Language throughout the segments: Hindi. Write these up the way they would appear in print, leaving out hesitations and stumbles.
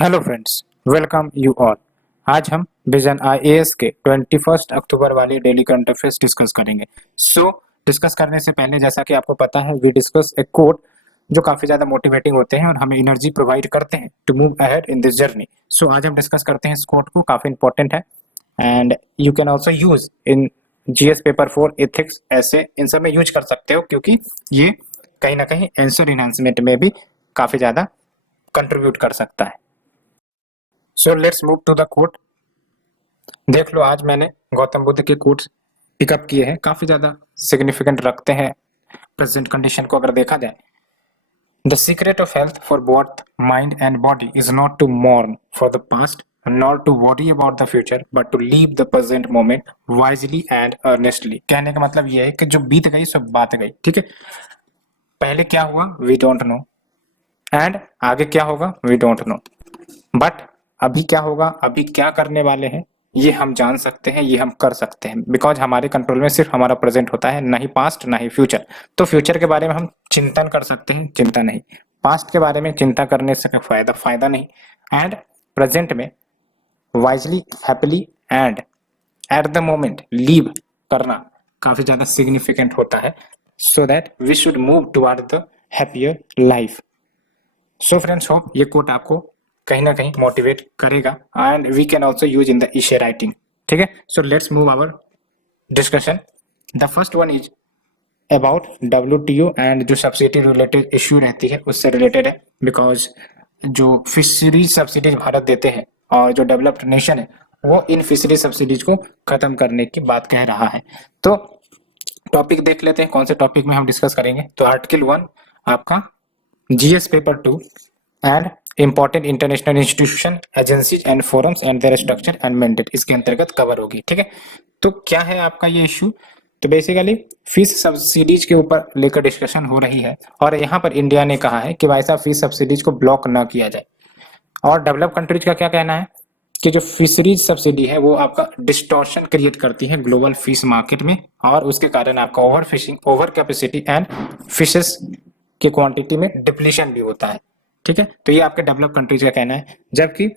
Hello friends, welcome you all. आज हम विजन आईएएस के 21 अक्टूबर वाली डेली करंट अफेयर्स डिस्कस करेंगे। डिस्कस करने से पहले जैसा कि आपको पता है, वी डिस्कस ए कोट जो काफी ज्यादा मोटिवेटिंग होते हैं और हमें एनर्जी प्रोवाइड करते हैं to move ahead in this journey. आज हम डिस्कस करते हैं इस कोट को, काफी इंपॉर्टेंट है and you can also use in GS paper 4 ethics, ऐसे इन सब में यूज कर सकते हो क्योंकि ये कहीं ना कहीं आंसर इनहांसमेंट में भी काफी ज्यादा कंट्रीब्यूट कर सकता है। So let's move to the quote. देख लो, आज मैंने गौतम बुद्ध के कोट्स पिकअप किए हैं, काफी ज्यादा सिग्निफिकेंट रखते हैं प्रेजेंट कंडीशन को अगर देखा जाए। The secret of health for both mind and body is not to mourn for the past not to worry about the future but to live the present moment wisely and earnestly. कहने का मतलब यह है कि जो बीत गई सब बात गई, ठीक है। पहले क्या हुआ वी डोंट नो एंड आगे क्या होगा वी डोंट नो, बट अभी क्या होगा, अभी क्या करने वाले हैं ये हम जान सकते हैं, ये हम कर सकते हैं, बिकॉज हमारे कंट्रोल में सिर्फ हमारा प्रेजेंट होता है, ना ही पास्ट ना ही फ्यूचर। तो फ्यूचर के बारे में हम चिंतन कर सकते हैं, चिंता नहीं। पास्ट के बारे में चिंता करने से फायदा नहीं। एंड प्रेजेंट में wisely, happily and at the moment live करना काफी ज्यादा सिग्निफिकेंट होता है, so that we should move toward the happier life. So friends, hope ये कोट आपको कहीं ना कहीं मोटिवेट करेगा and we can also use in the essay writing, ठीक है। So let's move our discussion. The first one is about WTO and जो सब्सिडी रिलेटेड इश्यू रहती है उससे रिलेटेड है, बिकॉज जो फिशरीज सब्सिडीज भारत देते हैं और जो डेवलप्ड नेशन है वो इन फिशरीज सब्सिडीज को खत्म करने की बात कह रहा है। तो टॉपिक देख लेते हैं, कौन से टॉपिक में हम डिस्कस करेंगे। तो आर्टिकल 1 आपका GS paper 2 and important international institution, agencies and forums and there structure and mandate इसके अंतर्गत कवर होगी, ठीक है। तो क्या है आपका ये इश्यू? तो बेसिकली फीस सब्सिडीज के ऊपर लेकर डिस्कशन हो रही है और यहाँ पर इंडिया ने कहा है कि भाई साहब फीस सब्सिडीज को ब्लॉक ना किया जाए। और डेवलप कंट्रीज का क्या कहना है कि जो फिशरीज सब्सिडी है वो आपका डिस्टॉर्शन क्रिएट करती है ग्लोबल फिश मार्केट में और उसके कारण आपका over fishing, over capacity and fishes की क्वांटिटी में डिप्लीशन भी होता है, ठीक है। तो ये आपके डेवलप कंट्रीज का कहना है, जबकि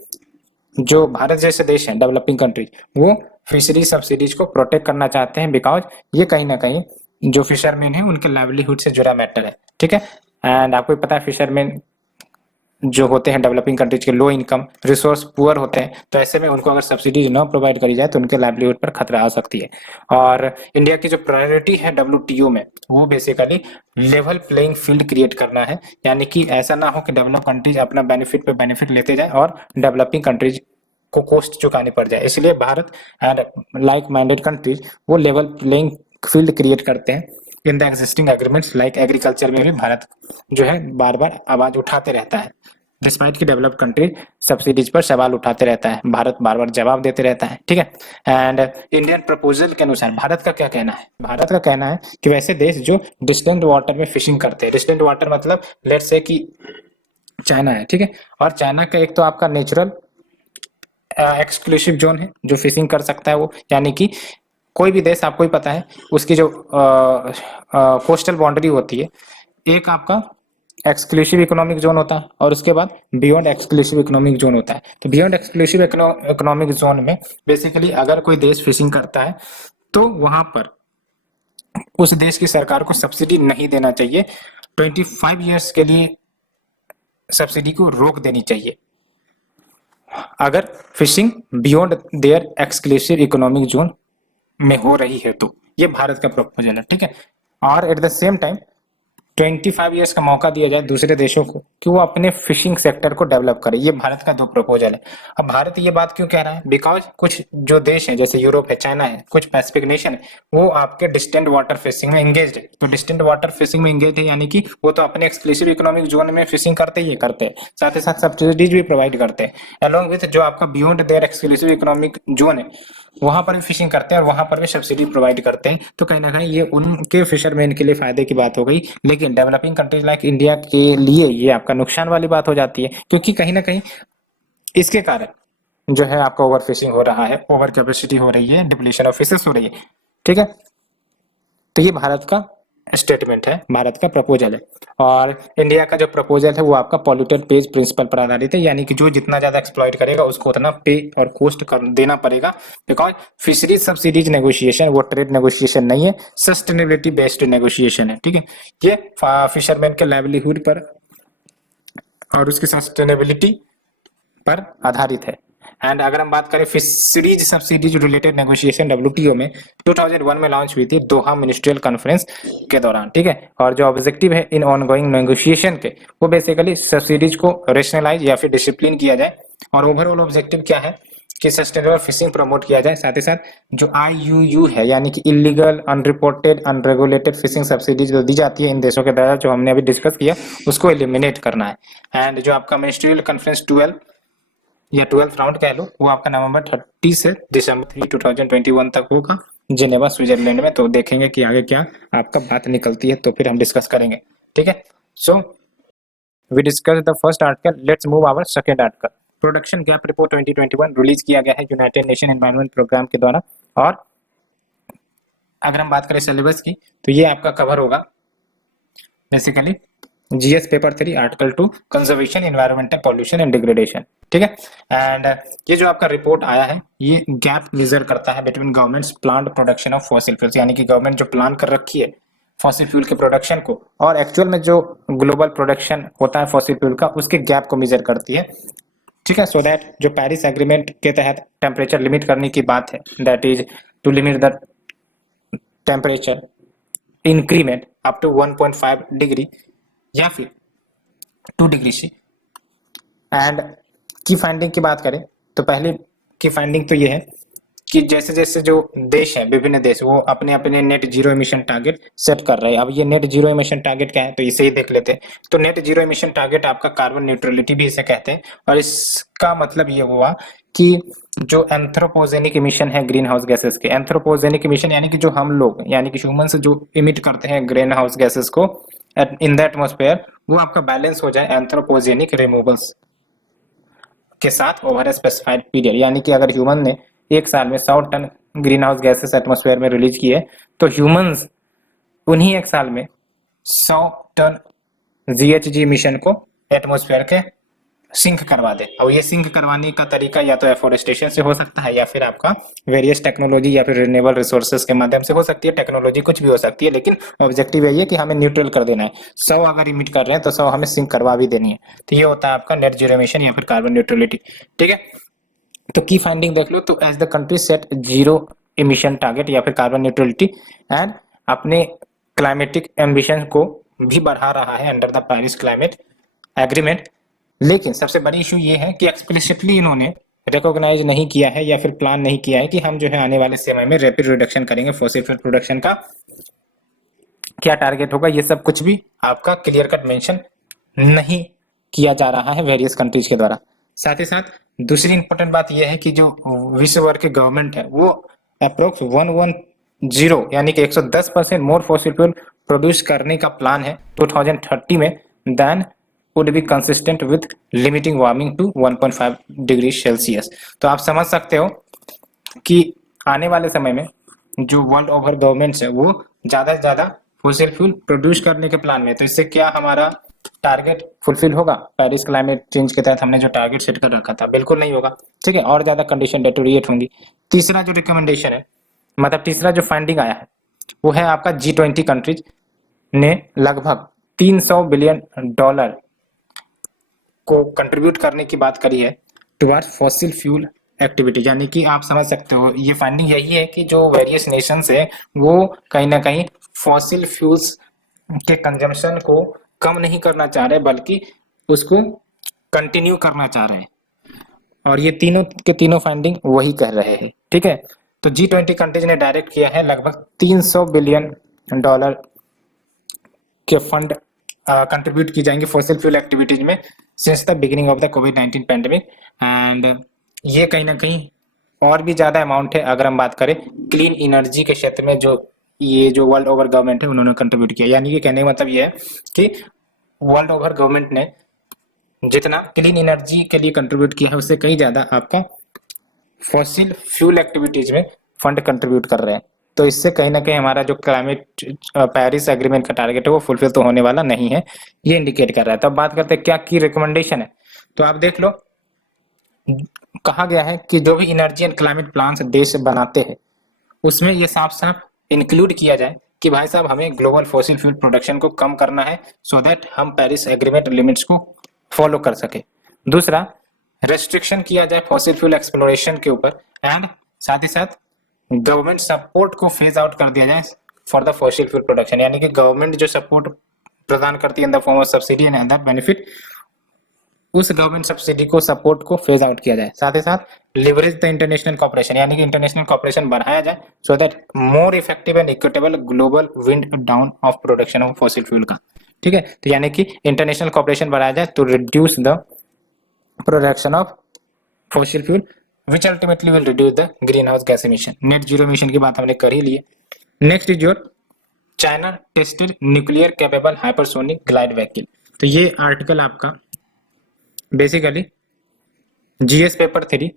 जो भारत जैसे देश हैं डेवलपिंग कंट्रीज वो फिशरी सब्सिडीज को प्रोटेक्ट करना चाहते हैं, बिकॉज ये कहीं ना कहीं जो फिशरमैन है उनके लाइवलीहुड से जुड़ा मैटर है, ठीक है। एंड आपको पता है फिशरमैन जो होते हैं डेवलपिंग कंट्रीज के लो इनकम रिसोर्स पुअर होते हैं, तो ऐसे में उनको अगर सब्सिडीज न प्रोवाइड करी जाए तो उनके लाइवलीहुड पर खतरा आ सकती है। और इंडिया की जो प्रायोरिटी है WTO में वो basically level playing field create करना है, यानी कि ऐसा ना हो कि डेवलप कंट्रीज अपना बेनिफिट पे बेनिफिट लेते जाए और डेवलपिंग कंट्रीज को कॉस्ट चुकानी पड़ जाए। इसलिए Bharat and like minded countries वो लेवल प्लेइंग फील्ड क्रिएट करते हैं in the existing agreements. Like agriculture में भी भारत जो है बार बार आवाज उठाते रहता है, डिस्पाइट की डेवलप कंट्री सब्सिडीज पर सवाल उठाते रहता है, भारत बार बार जवाब देते रहता है, ठीक है। एंड इंडियन प्रपोजल के अनुसार भारत का क्या कहना है? भारत का कहना है कि वैसे देश जो डिस्टेंट वाटर में फिशिंग करते हैं, डिस्टेंट वाटर मतलब लेट्स से कि चाइना है, ठीक है। और चाइना का एक तो आपका नेचुरल एक्सक्लूसिव जोन है जो फिशिंग कर सकता है वो, यानी कि कोई भी देश आपको ही पता है उसकी जो कोस्टल बाउंड्री होती है, एक आपका एक्सक्लूसिव इकोनॉमिक जोन होता है और उसके बाद बियॉन्ड एक्सक्लूसिव इकोनॉमिक जोन होता है। तो बियॉन्ड एक्सक्लूसिव इकोनॉमिक जोन में बेसिकली अगर कोई देश फिशिंग करता है तो वहां पर उस देश की सरकार को सब्सिडी नहीं देना चाहिए, 25 ईयर्स के लिए सब्सिडी को रोक देनी चाहिए अगर fishing beyond their exclusive economic zone में हो रही है। तो ये भारत का प्रपोजल है, ठीक है। और at the same time 25 years का मौका दिया जाए दूसरे देशों को कि वो अपने फिशिंग सेक्टर को डेवलप करे। ये भारत का दो प्रपोजल है। अब भारत ये बात क्यों कह रहा है? बिकॉज कुछ जो देश है जैसे यूरोप है, चाइना है, कुछ पैसिफिक नेशन है, वो आपके डिस्टेंट वाटर फिशिंग में एंगेज है। तो डिस्टेंट वाटर फिशिंग में एंगेज है यानी कि वो तो अपने एक्सक्लूसिव इकोनॉमिक जोन में फिशिंग करते ही करते हैं, साथ ही साथ सब्सिडीज भी प्रोवाइड करते हैं, अलॉन्ग विथ जो आपका beyond their exclusive economic zone है वहां पर भी फिशिंग करते हैं और वहां पर भी सब्सिडी प्रोवाइड करते हैं। तो कहीं ना कहीं ये उनके फिशरमैन के लिए फायदे की बात हो गई, लेकिन डेवलपिंग कंट्रीज लाइक इंडिया के लिए ये आपका नुकसान वाली बात हो जाती है, क्योंकि कहीं ना कहीं इसके कारण जो है आपका ओवर फिशिंग हो रहा है, ओवर कैपेसिटी हो रही है, डिप्लीशन ऑफ फिशेस हो रही है, ठीक है। तो ये भारत का स्टेटमेंट है, भारत का प्रपोजल है। और इंडिया का जो प्रपोजल है वो आपका पॉल्यूटर पेज प्रिंसिपल पर आधारित है, यानी कि जो जितना ज्यादा एक्सप्लॉइट करेगा उसको उतना पे और कॉस्ट कर देना पड़ेगा। बिकॉज फिशरीज सब्सिडीज नेगोशिएशन वो ट्रेड नेगोशिएशन नहीं है, सस्टेनेबिलिटी बेस्ड नेगोशिएशन है। ठीक है, ये फिशरमैन के लाइवलीहुड पर और उसकी सस्टेनेबिलिटी पर आधारित है। एंड अगर हम बात करें fisheries subsidies related negotiation WTO में 2001 में लॉन्च हुई थी दोहा मिनिस्ट्रियल कॉन्फ्रेंस के दौरान। ठीक है, और जो ऑब्जेक्टिव है इन ऑनगोइंग नेगोशिएशन के वो बेसिकली सब्सिडीज को रेशनलाइज या फिर डिसिप्लिन किया जाए। और ओवरऑल ऑब्जेक्टिव क्या है कि सस्टेनेबल फिशिंग प्रमोट किया जाए। साथ ही साथ जो IUU है यानी कि illegal unreported unregulated fishing subsidies जो दी जाती है इन देशों के द्वारा, जो हमने अभी डिस्कस किया, उसको एलिमिनेट करना है। एंड जो आपका मिनिस्ट्रियल कॉन्फ्रेंस 12 या 12th राउंड कह लो, वो आपका नवंबर 30 से दिसंबर 3 2021 तक होगा जिनेवा स्विट्जरलैंड में। तो देखेंगे कि आगे क्या आपका बात निकलती है, तो फिर हम डिस्कस करेंगे। ठीक है, so we discuss the first article, let's move our second article. Production gap report 2021 release किया गया है यूनाइटेड नेशन एनवायरनमेंट प्रोग्राम के द्वारा। और अगर हम बात करें सिलेबस की तो ये आपका कवर होगा basically GS paper 3 article 2 conservation environmental pollution and degradation. ठीक है, एंड ये जो आपका रिपोर्ट आया है ये गैप मेजर करता है between governments planned production of fossil fuels, यानी कि गवर्नमेंट जो प्लान कर रखी है फॉसिल फ्यूल के प्रोडक्शन को और एक्चुअल में जो ग्लोबल प्रोडक्शन होता है फॉसिल फ्यूल का, उसके गैप को मेजर करती है। ठीक है, सो दैट जो पेरिस एग्रीमेंट के तहत टेम्परेचर लिमिट करने की बात है, that is to limit the temperature increment up to 1.5 degree या फिर 2 डिग्री से। एंड की फाइंडिंग की बात करें तो पहली की फाइंडिंग तो ये है कि जैसे जैसे जो देश है, विभिन्न देश, वो अपने अपने net zero emission target set कर रहे हैं। अब ये नेट जीरो एमिशन टारगेट क्या है तो इसे ही देख लेते हैं। तो नेट जीरो एमिशन टारगेट आपका कार्बन न्यूट्रलिटी भी इसे कहते हैं। और इसका मतलब ये हुआ कि जो एंथ्रोपोजेनिक इमिशन है ग्रीन हाउस गैसेस के, एंथ्रोपोजेनिक इमिशन यानी कि जो हम लोग यानी कि ह्यूमन जो इमिट करते हैं ग्रीन हाउस गैसेस को इन द एटमोस्फेयर, वो आपका बैलेंस हो जाए एंथ्रोपोजेनिक रिमूवल्स के साथ ओवर स्पेसिफाइड पीरियड। यानी कि अगर ह्यूमन ने एक साल में 100 ton green house gases atmosphere में रिलीज किए तो ह्यूमंस उन्हीं एक साल में 100 टन GHG इमिशन को एटमोस्फेयर के सिंक करवा दे। और ये सिंक करवाने का तरीका या तो एफोरेस्टेशन से हो सकता है या फिर आपका वेरियस टेक्नोलॉजी या फिर रिन्यूएबल रिसोर्सेज के माध्यम से हो सकती है। टेक्नोलॉजी कुछ भी हो सकती है, लेकिन ऑब्जेक्टिव यही है कि हमें न्यूट्रल कर देना है। 100 अगर इमिट कर रहे हैं तो 100 हमें सिंक करवा भी देनी है। तो ये होता है आपका नेट जीरो इमिशन या फिर कार्बन न्यूट्रलिटी। ठीक है, तो की फाइंडिंग देख लो, तो as the country set zero emission target या फिर कार्बन न्यूट्रलिटी एंड अपने क्लाइमेटिक एम्बिशन को भी बढ़ा रहा है under the Paris climate agreement. लेकिन सबसे बड़ी इशू ये है कि एक्सप्लिसिटली इन्होंने रिकॉग्नाइज नहीं किया है या फिर प्लान नहीं किया है कि हम जो है आने वाले समय में रैपिड रिडक्शन करेंगे फॉसिल फ्यूल प्रोडक्शन का। क्या टारगेट होगा ये सब कुछ भी आपका क्लियर कट मेंशन नहीं किया जा रहा है वेरियस कंट्रीज के द्वारा। साथ ही साथ दूसरी इंपॉर्टेंट बात यह है कि जो विश्व भर की गवर्नमेंट है वो अप्रोक्स 110 यानी कि 110% मोर फॉसिल फ्यूल प्रोड्यूस करने का प्लान है 2030 में then would be consistent with limiting warming to 1.5 degree Celsius. तो आप समझ सकते हो कि आने वाले समय में जो वर्ल्ड ओवर गवर्नमेंट्स है वो ज्यादा से ज्यादा फॉसिल फ्यूल प्रोड्यूस करने के प्लान में। तो इससे क्या हमारा टारगेट फुलफिल होगा? पेरिस क्लाइमेट चेंज के तहत हमने जो टारगेट सेट कर रखा था बिल्कुल नहीं होगा। ठीक है, और ज्यादा कंडीशन डेटोरिएट होंगी। तीसरा जो रिकमेंडेशन है, मतलब तीसरा जो फाइंडिंग आया है वो है आपका G20 कंट्रीज ने लगभग $300 बिलियन को कंट्रीब्यूट करने की बात करी है टुवर्ड्स फॉसिल फ्यूल एक्टिविटी। यानी कि आप समझ सकते हो ये फाइंडिंग यही है कि जो वेरियस नेशंस है वो कहीं ना कहीं फॉसिल फ्यूल्स के कंजम्पशन को कम नहीं करना चाह रहे बल्कि उसको कंटिन्यू करना चाह रहे हैं। और ये तीनों के तीनों फाइंडिंग वही कह रहे हैं। ठीक है, तो G20 कंट्रीज ने डायरेक्ट किया है लगभग $300 बिलियन के फंड कंट्रीब्यूट की जाएंगे फॉसिल फ्यूल एक्टिविटीज में since the beginning of the covid pandemic. And ये कहीं ना कहीं और भी ज्यादा अमाउंट है अगर हम बात करें क्लीन एनर्जी के क्षेत्र में, जो ये जो वर्ल्ड ओवर गवर्नमेंट है उन्होंने कंट्रीब्यूट किया। यानी कि कहने का मतलब ये है कि वर्ल्ड ओवर गवर्नमेंट ने जितना क्लीन एनर्जी के लिए कंट्रीब्यूट किया है उससे कहीं ज्यादा आपका फॉसिल फ्यूल एक्टिविटीज में फंड कंट्रीब्यूट कर रहे हैं। तो इससे कहीं ना कहीं हमारा जो क्लाइमेट पेरिस एग्रीमेंट का टारगेट है वो फुलफिल तो होने वाला नहीं है, ये इंडिकेट कर रहा है। तो अब बात करते हैं क्या की रिकमेंडेशन है। तो आप देख लो, कहा गया है कि जो भी एनर्जी एंड क्लाइमेट प्लान्स देश बनाते हैं उसमें ये साफ साफ इंक्लूड किया जाए कि भाई साहब हमें ग्लोबल फॉसिल फ्यूल प्रोडक्शन को कम करना है, सो दैट हम पेरिस एग्रीमेंट लिमिट्स को फॉलो कर सके। दूसरा, रेस्ट्रिक्शन किया जाए फॉसिल फ्यूल एक्सप्लोरेशन के ऊपर, एंड साथ ही साथ गवर्नमेंट सपोर्ट को फेज आउट कर दिया जाए for the fossil fuel production, यानी कि गवर्नमेंट जो सपोर्ट प्रदान करती है in the form of subsidy and other benefit, उस गवर्नमेंट सब्सिडी को सपोर्ट को फेज आउट किया जाए। साथ ही साथ लिवरेज द इंटरनेशनल कॉपरेशन, यानी कि इंटरनेशनल कॉपरेशन बढ़ाया जाए so that more effective and equitable global wind down of production of fossil fuel का। ठीक है, तो यानी कि इंटरनेशनल कॉपरेशन बढ़ाया जाए to reduce the production of fossil fuel which ultimately will reduce the green house gas emission. Net zero emission की बात हमने कर ही ली है। Next is your China tested nuclear capable hypersonic glide vehicle. तो ये आर्टिकल आपका बेसिकली जीएस पेपर 3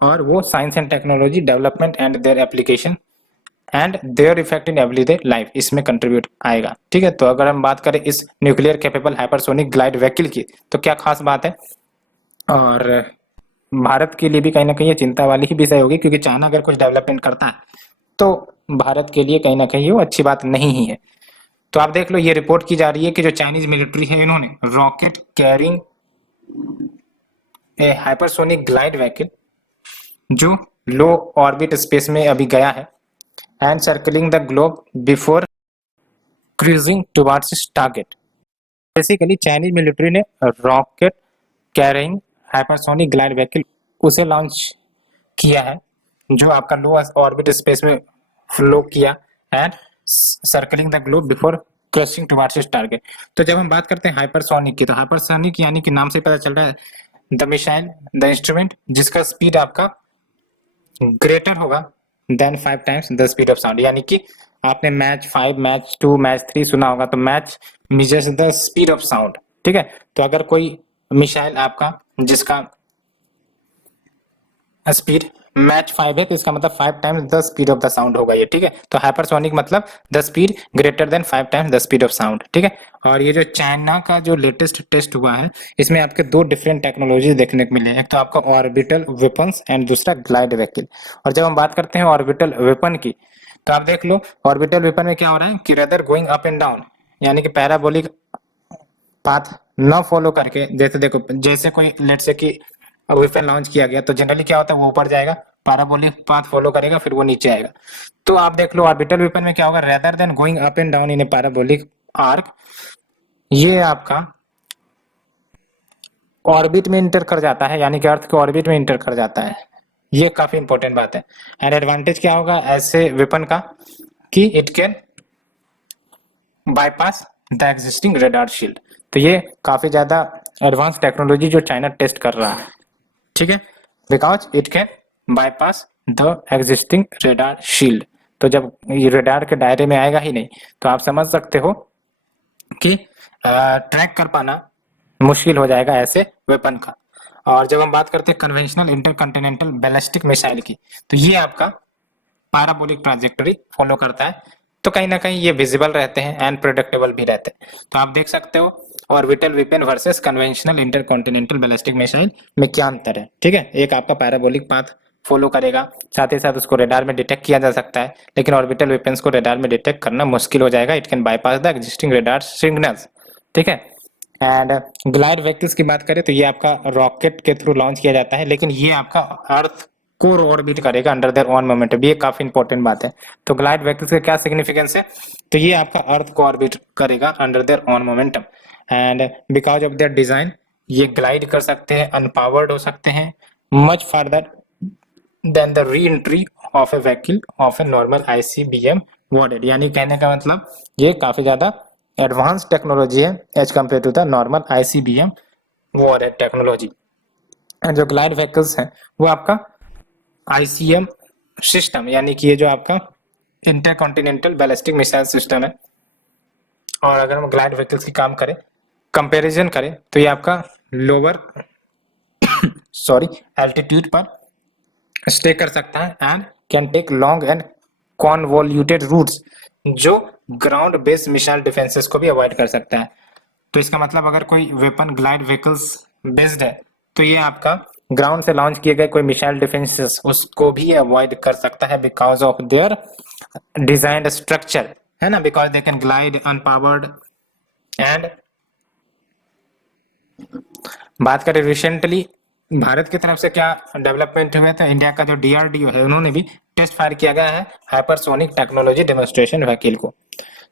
और वो science and technology development and their application and their effect in everyday life, इसमें कंट्रीब्यूट आएगा। ठीक है, तो अगर हम बात करें इस nuclear capable hypersonic glide vehicle की तो क्या खास बात है, और भारत के लिए भी कहीं ना कहीं ये चिंता वाली ही विषय होगी, क्योंकि चाइना अगर कुछ डेवलपमेंट करता है तो भारत के लिए कहीं ना कहीं वो अच्छी बात नहीं ही है। तो आप देख लो, ये रिपोर्ट की जा रही है कि जो चाइनीज मिलिट्री है इन्होंने rocket carrying a hypersonic glide vehicle जो लो ऑर्बिट स्पेस में अभी गया है and circling the globe before cruising towards its target. Basically Chinese military ने rocket carrying hypersonic glide vehicle उसे लॉन्च किया है जो आपका लो ऑर्बिट स्पेस में फ्लो किया and circling the globe before crashing towards its target. तो जब हम बात करते हैं हाइपरसोनिक की, तो हाइपरसोनिक यानी कि नाम से पता चल रहा है द मिसाइल द इंस्ट्रूमेंट जिसका स्पीड आपका ग्रेटर होगा than 5 times the speed of sound, यानी कि आपने मैच 5, मैच 2, मैच 3 सुना होगा, तो match measures the speed of sound. ठीक है, तो अगर कोई मिसाइल आपका जिसका स्पीड मैच 5 है तो इसका मतलब 5 times the speed of the sound होगा ये। ठीक है, तो हाइपरसोनिक मतलब the speed greater than 5 times the speed of sound. ठीक है, और ये जो चाइना का जो लेटेस्ट टेस्ट हुआ है इसमें आपके दो डिफरेंट टेक्नोलॉजी देखने को मिले, एक तो आपका ऑर्बिटल वेपन्स एंड दूसरा ग्लाइड व्हीकल। और जब हम बात करते हैं ऑर्बिटल वेपन की, तो आप देख लो ऑर्बिटल वेपन में क्या हो रहा है कि rather going up and down, यानी कि पैराबोलिक पाथ न फॉलो करके, जैसे देखो जैसे कोई लेट से कि वेपन लॉन्च किया गया तो जनरली क्या होता है वो ऊपर जाएगा, पैराबोलिक पाथ फॉलो करेगा, फिर वो नीचे आएगा। तो आप देख लो ऑर्बिटल वेपन में क्या होगा, rather than going up and down in A parabolic arc, ये आपका ऑर्बिट में इंटर कर जाता है, यानी कि अर्थ के ऑर्बिट में इंटर कर जाता है। ये काफी इंपॉर्टेंट बात है। एंड एडवांटेज क्या होगा ऐसे वेपन का कि it can bypass the existing radar shield. तो ये काफी ज्यादा एडवांस टेक्नोलॉजी जो चाइना टेस्ट कर रहा है। ठीक है, because it can bypass the existing radar shield. तो जब ये रेडार के दायरे में आएगा ही नहीं तो आप समझ सकते हो कि ट्रैक कर पाना मुश्किल हो जाएगा ऐसे वेपन का। और जब हम बात करते हैं कन्वेंशनल इंटरकॉन्टिनेंटल बैलिस्टिक मिसाइल की, तो ये आपका पैराबोलिक ट्राजेक्टरी फॉलो करता है, तो कहीं ना कहीं ये विजिबल रहते हैं एंड प्रेडिक्टेबल भी रहते हैं। तो आप देख सकते हो orbital weapon versus conventional intercontinental ballistic missile में क्या अंतर है। ठीक है, एक आपका पैराबोलिक पाथ फॉलो करेगा, साथ ही साथ उसको रेडार में डिटेक्ट किया जा सकता है, लेकिन ऑर्बिटल वेपन्स को रेडार में डिटेक्ट करना मुश्किल हो जाएगा, it can bypass the existing radar signals. ठीक है, एंड ग्लाइड व्हीकल्स की बात करें तो ये आपका रॉकेट के थ्रू लॉन्च किया जाता है, लेकिन ये आपका अर्थ को ऑर्बिट करेगा अंडर देयर ओन मोमेंटम, ये काफी इंपॉर्टेंट बात है। तो ग्लाइड व्हीकल्स का क्या सिग्निफिकेंस है, तो ये आपका अर्थ को ऑर्बिट करेगा under their own momentum and because of their design ये ग्लाइड कर सकते हैं, अनपावर्ड हो सकते हैं much farther than the reentry of a vehicle of a normal ICBM warhead, यानी कहने का मतलब ये काफी ज्यादा एडवांस टेक्नोलॉजी है as compare to the normal ICBM warhead technology. And जो ग्लाइड व्हीकल्स हैं वो आपका आईसीएम सिस्टम, यानी कि ये जो आपका इंटरकॉन्टिनेंटल बैलिस्टिक मिसाइल सिस्टम है। और अगर हम ग्लाइड व्हीकल्स की काम करें, कंपैरिजन करें, तो ये आपका लोअर सॉरी एल्टीट्यूड पर स्टे कर सकता है and can take long and convoluted routes जो ग्राउंड बेस्ड मिसाइल डिफेंसेस को भी अवॉइड कर सकता है। तो इसका मतलब अगर कोई वेपन ग्लाइड व्हीकल्स बेस्ड है तो ये आपका ग्राउंड से लॉन्च किए गए कोई मिसाइल डिफेंसेस उसको भी अवॉइड कर सकता है because of there designed structure, है ना, because they can glide unpowered. And बात करें रिसेंटली भारत की तरफ से क्या डेवलपमेंट हुए, तो इंडिया का जो डीआरडीओ है उन्होंने भी टेस्ट फायर किया गया है हाइपरसोनिक टेक्नोलॉजी डेमोन्स्ट्रेशन व्हीकल को।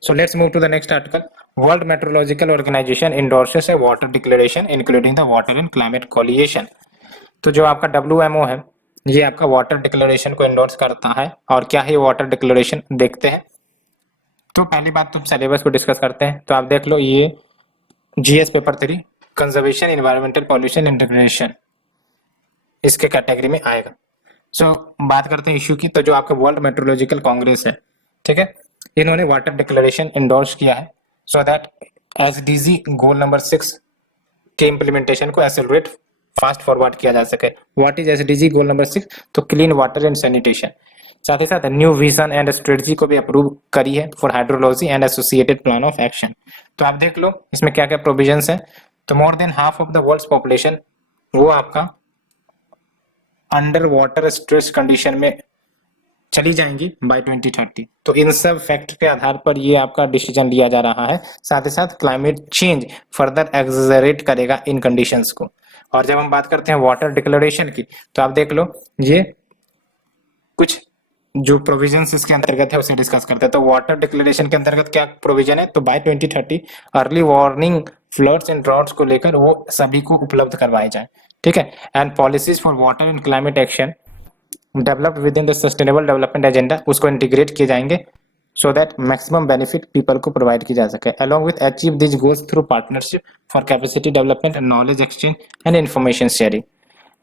So let's move to the next article. World meteorological organisation endorses a water declaration including the water and climate coalition. तो जो आपका WMO है ये आपका वाटर डिक्लेरेशन को इंडोर्स करता है। और क्या है ये वाटर डिक्लेरेशन, देखते हैं। तो पहली बात तो सिलेबस को डिस्कस करते हैं। तो आप देख लो ये GS paper 3 conservation environmental pollution integration इसके कैटेगरी में आएगा। सो बात करते हैं इश्यू की। तो जो आपका वर्ल्ड मेट्रोलॉजिकल कांग्रेस है, ठीक है, इन्होंने वाटर डिक्लेरेशन इंडोर्स किया है so that SDG goal number 6 के इम्प्लीमेंटेशन को एक्सेलरेट फास्ट फॉरवर्ड किया जा सके। What is SDG goal number 6? तो क्लीन वाटर एंड सैनिटेशन। साथ ही साथ न्यू विजन एंड स्ट्रेटजी को भी अप्रूव करी है for hydrology and associated plan of action. तो आप देख लो इसमें क्या क्या प्रोविजंस है। तो more than half of the world's population वो आपका अंडर वाटर स्ट्रेस कंडीशन में चली जाएंगी बाय 2030। तो इन सब फैक्ट के आधार पर ये आपका डिसीजन लिया जा रहा है। साथ ही साथ क्लाइमेट चेंज फर्दर एक्सेलरेट करेगा इन कंडीशंस को। और जब हम बात करते हैं वाटर डिक्लेरेशन की तो आप देख लो ये कुछ जो प्रोविजंस इसके अंतर्गत है उसे डिस्कस करते हैं। तो वाटर डिक्लेरेशन के अंतर्गत क्या प्रोविजन है, तो by 2030 early warning floods and droughts को लेकर वो सभी को उपलब्ध करवाए जाए, ठीक है। And policies for water and climate action developed with in the sustainable development agenda उसको इंटीग्रेट किए जाएंगे so that maximum benefit people को प्रोवाइड की जा सके। Along with achieve this goals through partnership for capacity development, knowledge exchange and information sharing.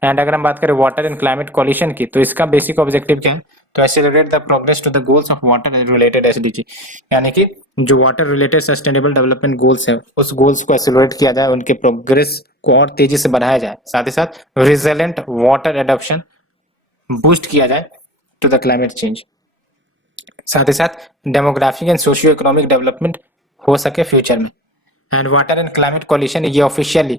And अगर हम बात करें वाटर एंड क्लाइमेट कोलिशन की तो इसका बेसिक ऑब्जेक्टिव क्या है, तो accelerate the progress to the goals of water and related SDG, यानी कि जो water related sustainable development goals है उस गोल्स को एक्सेलरेट किया जाए, उनके प्रोग्रेस को और तेजी से बढ़ाया जाए। साथ ही साथ रिजिलेंट वाटर एडॉप्शन बूस्ट किया जाए टू द क्लाइमेट चेंज। साथ ही साथ demographic and socio economic development हो सके फ्यूचर में। And water and climate coalition ये officially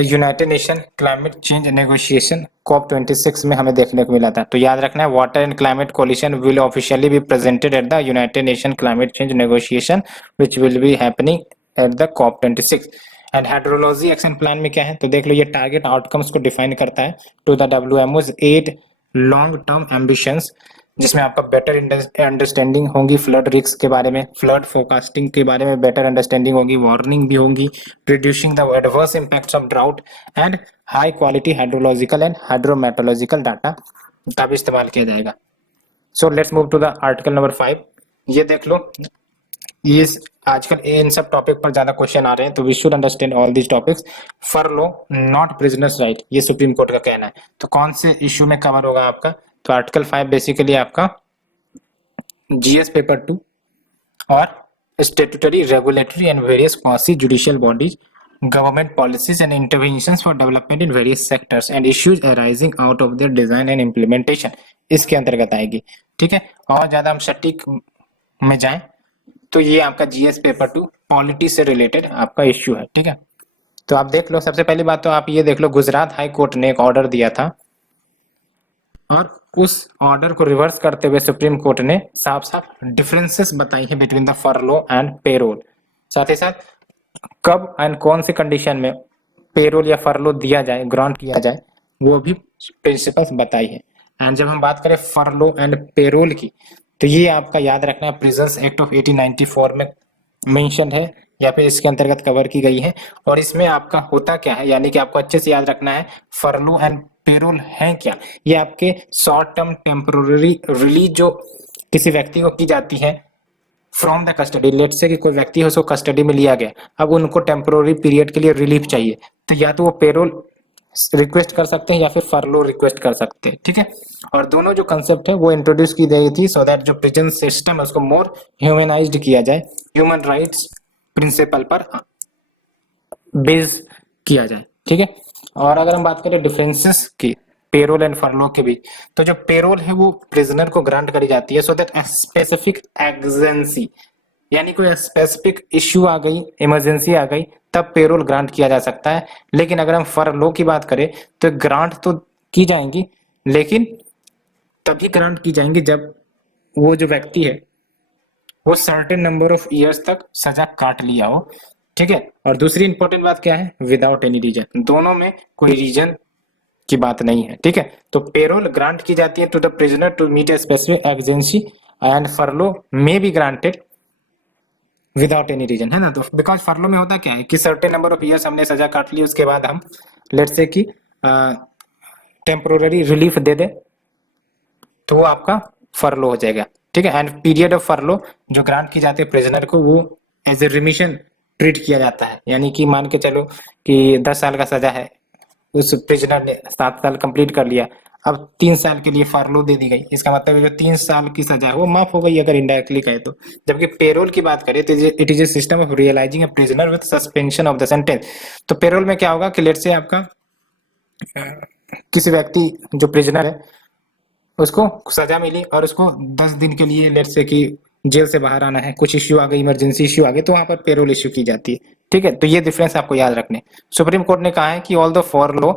united nation climate change negotiation COP26 में हमें देखने को मिला था। तो याद रखना है water and climate coalition will officially be presented at the United nation climate change negotiation which will be happening at the COP26। And hydrology action plan में क्या है, तो देख लो ये टारगेट आउटकम्स को डिफाइन करता है to the WMO's 8 long term ambitions, जिसमें आपका बेटर अंडरस्टैंडिंग होगी फ्लड रिस्क के बारे में, फ्लड फोरकास्टिंग के बारे में बेटर अंडरस्टैंडिंग होगी, वार्निंग भी होगी, reducing the adverse impacts of drought and high quality hydrological and hydrometeorological data का भी इस्तेमाल किया जाएगा। So let's move to the article number 5। ये देख लो ये आजकल इन सब टॉपिक पर ज्यादा क्वेश्चन आ रहे हैं तो we should understand all these topics. Furlough not prisoners right, ये सुप्रीम कोर्ट का कहना है। तो कौन से इश्यू में कवर होगा आपका, तो आर्टिकल 5 बेसिकली आपका GS पेपर 2 और statutory regulatory and various quasi judicial bodies government policies and interventions for development in various sectors and issues arising out of their design and implementation इसके अंतर्गत आएगी, ठीक है। और ज्यादा हम सटीक में जाएं तो ये आपका GS पेपर 2 पॉलिटी से रिलेटेड आपका इश्यू है, ठीक है। तो आप देख लो सबसे पहली बात तो आप ये देख लो गुजरात हाई कोर्ट ने एक ऑर्डर दिया था और उस ऑर्डर को रिवर्स करते हुए सुप्रीम कोर्ट ने साफ साफ डिफरेंसेस बताई है बिटवीन द फरलो एंड पेरोल। साथ ही साथ कब एंड कौन सी कंडीशन में पेरोल या फरलो दिया जाए, ग्रांट किया जाए, वो भी प्रिंसिपल्स बताई है। एंड जब हम बात करें फरलो एंड पेरोल की तो ये आपका याद रखना है प्रिजन्स एक्ट ऑफ 1894 में मेंशन है या फिर इसके अंतर्गत कवर की गई है। और इसमें आपका होता क्या है, यानी कि आपको अच्छे से याद रखना है फरलो एंड पेरोल है क्या, ये आपके शॉर्ट टर्म टेम्पोररी रिलीज जो किसी व्यक्ति को की जाती है फ्रॉम द कस्टडी। लेट से कि कोई व्यक्ति है उसको कस्टडी में लिया गया, अब उनको टेम्पोररी पीरियड के लिए रिलीफ चाहिए तो या तो वो पेरोल रिक्वेस्ट कर सकते हैं या फिर फरलो रिक्वेस्ट कर सकते हैं, ठीक है। और दोनों जो कंसेप्ट है वो इंट्रोड्यूस की गई थी सो दैट जो प्रिजन सिस्टम है उसको मोर ह्यूमनाइज्ड किया जाए, ह्यूमन राइट्स प्रिंसिपल पर बेस किया जाए, ठीक है। और अगर हम बात करें डिफरेंसेस की पेरोल एंड फरलो के बीच। तो जो पेरोल है वो प्रिजनर को ग्रांट करी जाती है सो दैट स्पेसिफिक एग्जेंसी, यानी कोई स्पेसिफिक इश्यू आ गई, इमरजेंसी आ गई, तब पेरोल ग्रांट किया जा सकता है। लेकिन अगर हम फरलो की बात करें तो ग्रांट तो की जाएंगी, लेकिन तभी ग्रांट की जाएंगी जब वो जो व्यक्ति है वो सर्टेन नंबर ऑफ ईयर्स तक सजा काट लिया हो। ठीक है, और दूसरी इंपॉर्टेंट बात क्या है, विदाउट एनी रीजन। दोनों में कोई रीजन की बात नहीं है। ठीक है, तो पेरोल ग्रांट की जाती है to the prisoner to meet a specific exigency and furlough may be granted without any reason, है ना। तो बिकॉज फरलो में होता क्या है कि सर्टेन नंबर ऑफ ईयर्स हमने सजा काट ली, उसके बाद हम लेट्स से कि टेम्पोररी रिलीफ दे दे तो वो आपका फरलो हो जाएगा। ठीक है, एंड पीरियड ऑफ फरलो जो ग्रांट की जाती है प्रिजनर को वो एज ए रिमिशन ट्रीट किया जाता है। यानी कि मान के चलो कि 10 साल का सजा है, उस प्रिजनर ने 7 साल कंप्लीट कर लिया, अब 3 साल के लिए फरलो दे दी गई, इसका मतलब है जो 3 साल की सजा है वो माफ हो गई अगर इनडायरेक्टली कहे तो। जबकि पेरोल की बात करें तो it is a system of realising a prisoner with suspension of the sentence. तो पेरोल में क्या होगा कि लेट से आपका किसी व्यक्ति जो प्रिजनर है उसको सजा मिली और उसको 10 दिन के लिए लेट से कि जेल से बाहर आना है, कुछ इश्यू आ गई, इमरजेंसी इश्यू आ गई, तो वहां पर पेरोल इश्यू की जाती है। ठीक है, तो ये डिफरेंस आपको याद रखने। सुप्रीम कोर्ट ने कहा है कि ऑल द फॉरलो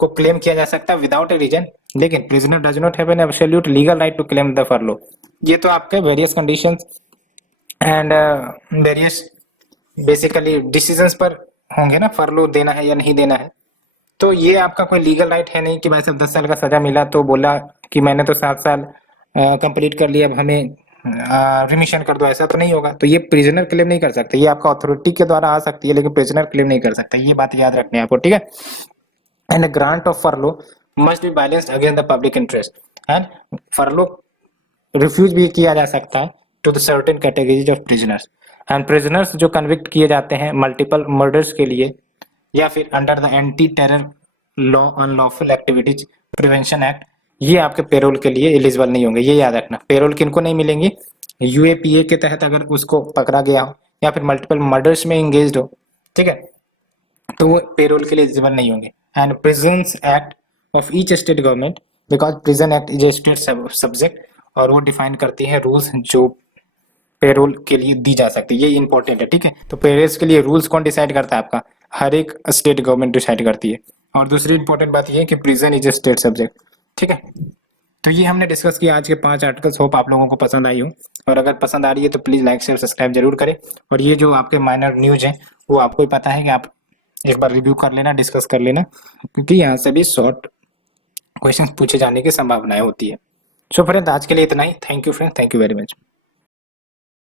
को क्लेम किया जा सकता है विदाउट ए रीजन, लेकिन prisoner does not have an absolute legal right to claim the furlough. ये तो आपके various conditions and various basically decisions पर होंगे ना, फॉरलो देना है या नहीं देना है। तो ये आपका कोई लीगल राइट है नहीं कि भाई साहब 10 साल का सजा मिला तो बोला कि मैंने तो 7 साल कंप्लीट कर लिया, अब हमें रिमिशन कर दो, ऐसा तो नहीं होगा। तो ये प्रिजनर क्लेम नहीं कर सकते, ये आपका अथॉरिटी के द्वारा आ सकती है, लेकिन प्रिजनर क्लेम नहीं कर सकता। ये बात याद रखनी है आपको। ठीक है, and grant of furlough must be balanced against the public interest, and furlough refuse भी किया जा सकता है to the certain categories of prisoners. And prisoners जो कन्विक्ट किए जाते हैं मल्टीपल मर्डर्स के लिए या फिर under the anti terror law unlawful activities prevention act, ये आपके पेरोल के लिए एलिजिबल नहीं होंगे। ये याद रखना, पेरोल किनको नहीं मिलेंगी, यूएपीए के तहत अगर उसको पकड़ा गया हो या फिर मल्टीपल मर्डर्स में इंगेज्ड हो, ठीक है, तो वो पेरोल के लिए एलिजिबल नहीं होंगे। And prisons act of each state government, because prison act is a state subject और वो डिफाइन करती है रूल्स जो पेरोल के लिए दी जा सकती है। ये इंपॉर्टेंट है। ठीक है, तो पेरोल्स के लिए रूल्स कौन डिसाइड करता है आपका, हर एक स्टेट गवर्नमेंट डिसाइड करती है। और दूसरी इंपॉर्टेंट बात ये है कि prison is a state subject. ठीक है, तो ये हमने डिस्कस किया आज के 5 आर्टिकल्स। होप आप लोगों को पसंद आई हो, और अगर पसंद आ रही है तो प्लीज लाइक शेयर सब्सक्राइब जरूर करें। और ये जो आपके माइनर न्यूज है वो आपको ही पता है कि आप एक बार रिव्यू कर लेना, डिस्कस कर लेना, क्योंकि यहाँ से भी शॉर्ट क्वेश्चन पूछे जाने की संभावनाएं होती है। सो फ्रेंड आज के लिए इतना ही। Thank you friend, thank you very much.